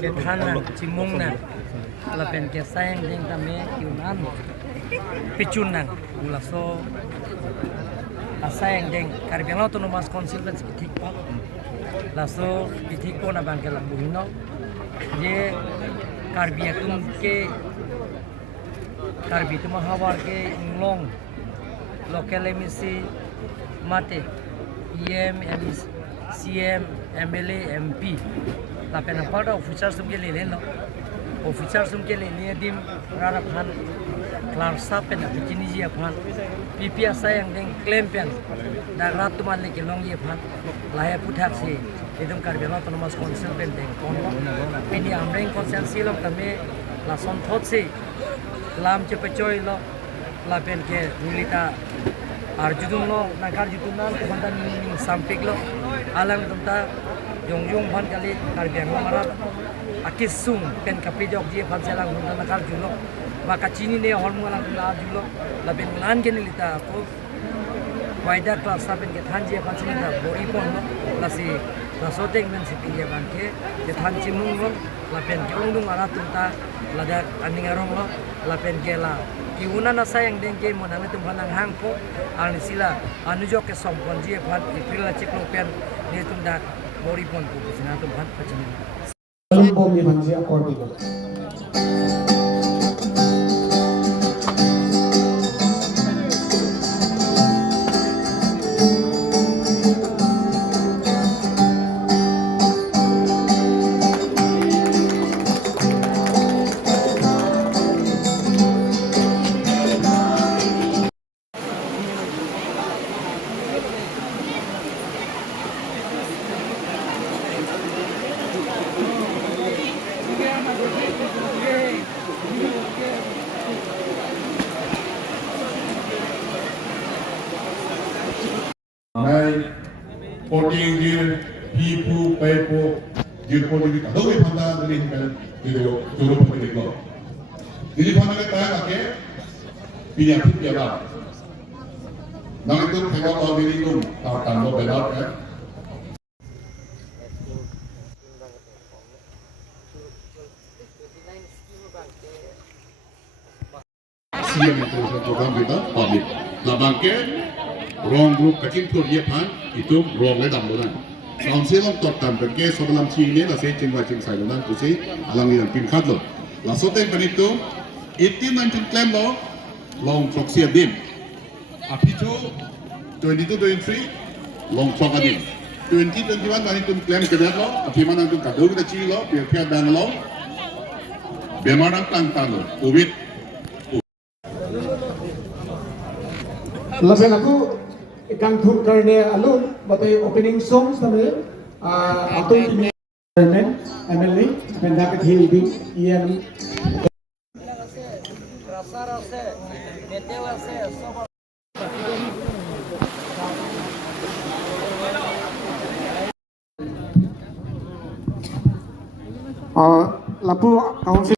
ke kanan cimung na lapen ke sayang deng tame yunan picunan gula so asayang deng karbiang autonomous council ben sepitik pa laso pitik po na bangke lambuhino je karbiatum ke karbi tuma hawar ke inglong local emisi mate EM CM MLA MP lapen apa dah officer sumke lele no officer sumke lele dim rara phan klarsa pen apikini ji aphan PPA sayang deng claim pen dagrat tuman le kelong ye phan lahaya puthak si edum karbiang autonomous council pen deng kon ini amreng konsensi lam kami lason thot si lam cepecoy lo lapen ke milita arjudung lo nakar jutunan kebantan ning sampik lo alang tenta yongjong phan kali karbiang marat akisung pen kapijok je phan selang tenta nakar julo maka cini ne hormu alang tenta julo lapen lan ke nilita ko waida kelas pen ke than je phan selang bori pon lo lasi nasotek men sipi ya banke ke than cimung lo lapen ke ongdung arat tenta ladak aningarong lo lapen ke la kiuna na sayang dengke monang itu panang hangpo alni sila anujok ke sompon je phat April la chiklo pen ne tunda bori pon pu sina tum phat pachini belum bom ni manjia kordi Nay, porting dir, hipu, pepo, dir porting kita. Doi panda dari kan, video juru pemilik lo. Jadi panda kita pakai pinjam piala. Nang itu kalau kau diri itu tak tambah berat kan. Siang itu program kita publik. Nah bangke wrong group kacing tur ye pan itu wrong le dam lonan council of top tan perke sodalam chi ne la se chingwa ching sai lonan tu se alang ni pin khat lo la sote panito 18 claim lo long proxy dim apicho 22 23 long proxy dim 2021 panito claim ke lo apiman ang ka do chi lo pia dan lo bemarang tan lo covid lapen aku kang thuk karne alun batai opening songs tame atung ini MLA pendapat hilbi EM rasa metewa se lapu kaung